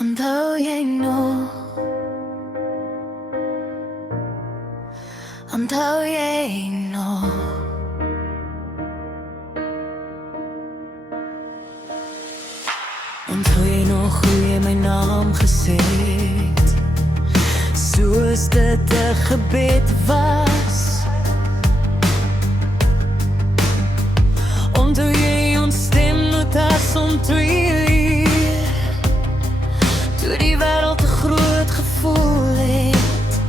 Onthou jy nog? Onthou jy nog? Onthou jy nog hoe jy my naam gesê het, soos dit 'n gebed was? Onthou jy ons stemnotas om twee, toe die wêreld te groot gevoel het?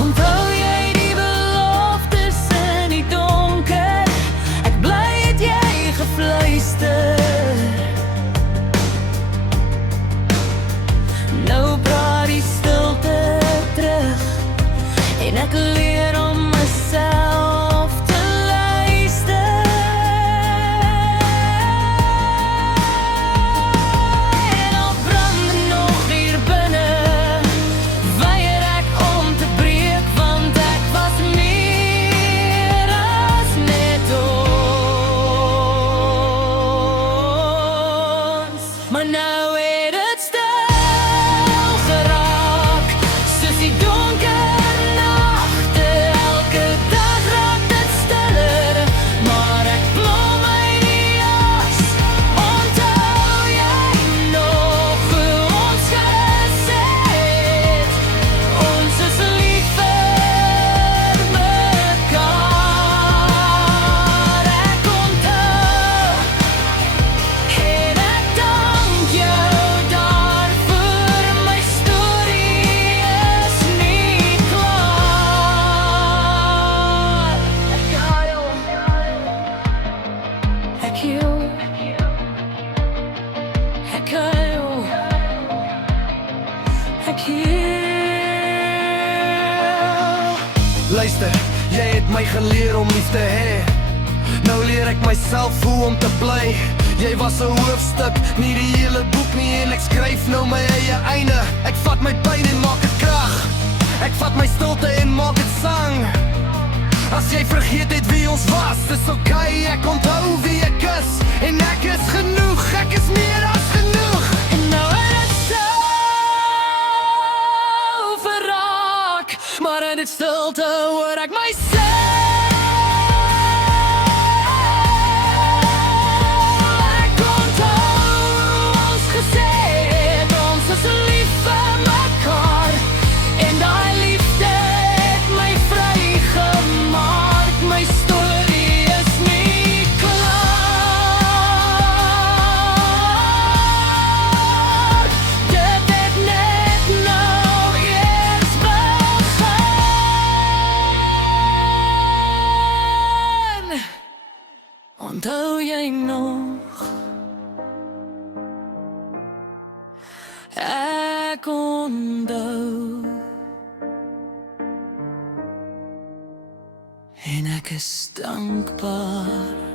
Onthou jy die beloftes in die donker? Ek bly het jy gefluister. Nou praat die stilte terug en ek leer om myself te luister. En al brand nog hier binne, weier ek om te breek, want ek was meer as net ons. Maar nou het het stil geraak, soos die donker nagte. Elke dag raak dit stiller, maar ek plom my die jas. Onthou jy nog hoe ons gesê het, ons is lief vir mekaar? Ek onthou en ek dank jou daarvoor. My storie is nie klaar. Ek huil, ek huil, ek huil, ek huil. Luister, jy het my geleer om lief te hê. Nou leer ek myself hoe om te bly. Jy was 'n hoofstuk, nie die hele boek nie, en ek skryf nou my eie einde. Ek vat my pyn en maak dit krag. Ek vat my stilte en maak dit sang. As jy vergeet het wie ons was, dis okay, ek onthou wie ek is. En ek is genoeg, ek is meer as genoeg. En nou het het so verraak, maar in dit stilte hoor ek myself. Ek onthou ons gesê het, ons is lief vir mekaar. En daai liefde het my vrygemaak. My storie is nie klaar. Dit het net nou eers begin. Onthou jy nog? Ek onthou en ek is dankbaar.